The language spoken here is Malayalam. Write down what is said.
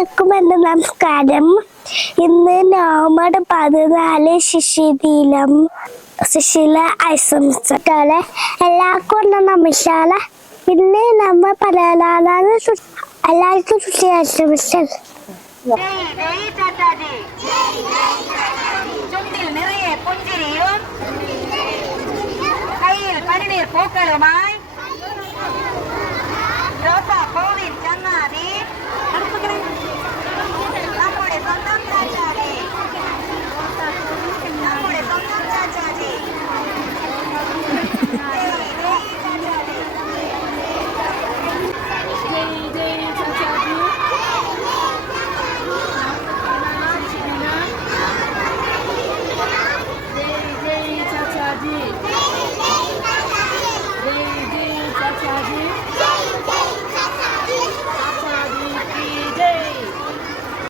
എന്റെ നമസ്കാരം. ഇന്ന് നവംബർ 14 ശിശിരം. സുശീല ആശംസകളെ എല്ലാവർക്കും നമസ്കാരം. ഇന്ന് നമ്മൾ പറയാനാണ് എല്ലാവർക്കും സുശീല ആശംസകൾ. ചുണ്ടിൽ നിറയെ പുഞ്ചിരിയും കയ്യിൽ പനിനീർ പൂക്കളുമായി റോസാ പൂവിൻ ചങ്ങാതി